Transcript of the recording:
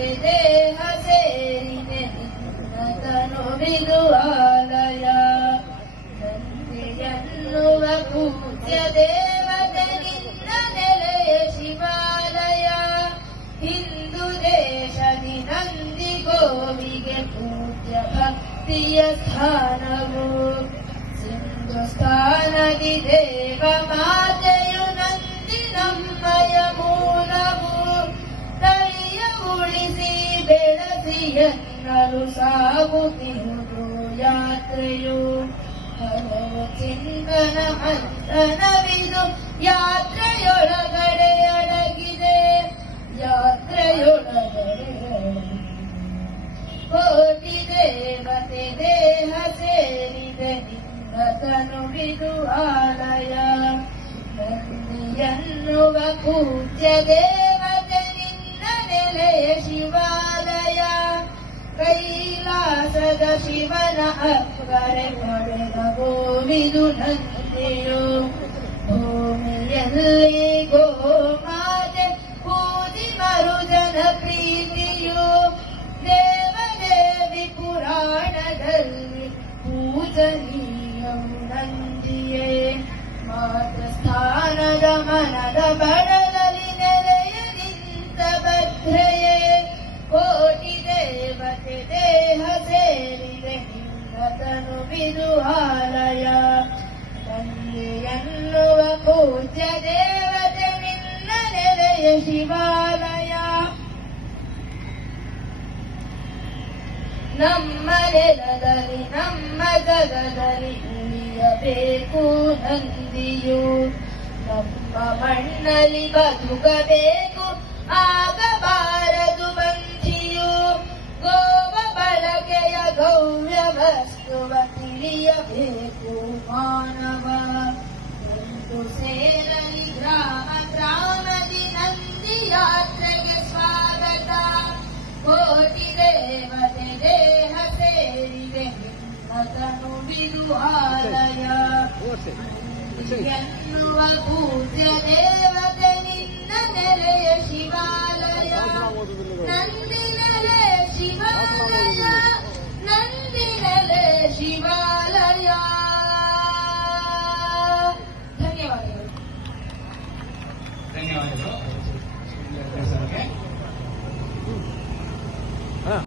ದೇವತೆ ದೇಹ ಸೇರಿದೆ ನಿನ್ನತನು ಬಿದು ಆಲಯ ನಂದಿಯನ್ನುವ ಪೂಜ್ಯ ದೇವತೆ ನಿನ್ನ ನೆಲೆಯ ಶಿವಾಲಯ ಹಿಂದೂ ದೇಶದಿ ನಂದಿ ಗೋವಿಗೆ ಪೂಜ್ಯ ಭಕ್ತಿಯ ಸ್ಥಾನವು ಸಿಂಧುಸ್ಥಾನದಿ ದೇವ ಮಾತೆಯು ನಂದಿ ನಮ್ಮಯ ಮೂಲವು ತಳಿಯ ಉಳಿಸಿ ಬೆಳೆಸಿ ಎನ್ನಲು ಸಾಗುತ್ತಿರುವುದು ಯಾತ್ರೆಯು ಹಲವು ಚಿಂತನ ಮಂಥನವಿದು ಯಾತ್ರೆಯೊಳಗಡೆ ಅಡಗಿದೆ ಯಾತ್ರೆಯೊಳಗಡೆ ಕೋಟಿ ದೇವತೆ ದೇಹ ಸೇರಿದೆ ನಿನ್ನತನು ಬಿದು ಆಲಯ ನಂದಿಯನ್ನುವ ಪೂಜ್ಯ ದೇವತೆ ನಿನ್ನ ನೆಲೆಯ ಶಿವಾಲಯ ಕೈಲಾಸದ ಶಿವನ ಅಕ್ಕರೆ ಪಡೆದ ಗೋವಿದು ನಂದಿಯು ಭೂಮಿಯಲ್ಲಿ ಗೋಮಾತೆ ಪೂಜಿ ಮರುಜನ ಪ್ರೀತಿಯು ದೇವದೇವಿ ಪುರಾಣದಲ್ಲಿ ಪೂಜನೀಯವು ನಂದಿಯೇ ಮಾತೃಸ್ಥಾನದ ಮನದ ಬಡದಲ್ಲಿ ನೆಲೆಯ ನಿಂತ ಭದ್ರೆಯೇ ಕೋಟಿ ದೇವತೆ ದೇಹ ಸೇರಿದೆ ನಿನ್ನತನು ಬಿದು ಆಲಯ ನಂದಿಯನ್ನುವ ಪೂಜ್ಯ ದೇವತೆ ನಿನ್ನ ನೆಲೆಯ ಶಿವಾಲಯ ನಮ್ಮ ನೆಲದಲ್ಲಿ ನಮ್ಮ ಜಗದಲ್ಲಿ ಉಳಿಯಬೇಕು ನಂದಿಯು ನಮ್ಮ ಮಣ್ಣಲ್ಲಿ ಬದುಕಬೇಕು ಆಗಬಾರದು ಬಂಧಿಯು ಗೋವ ಬಳಕೆಯ ಗೌರ್ಯ ವಸ್ತುವ ತಿಳಿಯಬೇಕು ಮಾನವ ಒಂದು ಸೇರಲಿ ಗ್ರಾಮ ಗ್ರಾಮದಿ ನಂದಿ ಯಾತ್ರೆಗೆ ಸ್ವಾಗತ ಕೋಟಿ ದೇವತೆ ದೇಹ ಸೇರಿದೆ ನಿನ್ನತನು ಬಿದು ಆಲಯ ಎನ್ನುವ ಪೂಜ್ಯ ದೇವ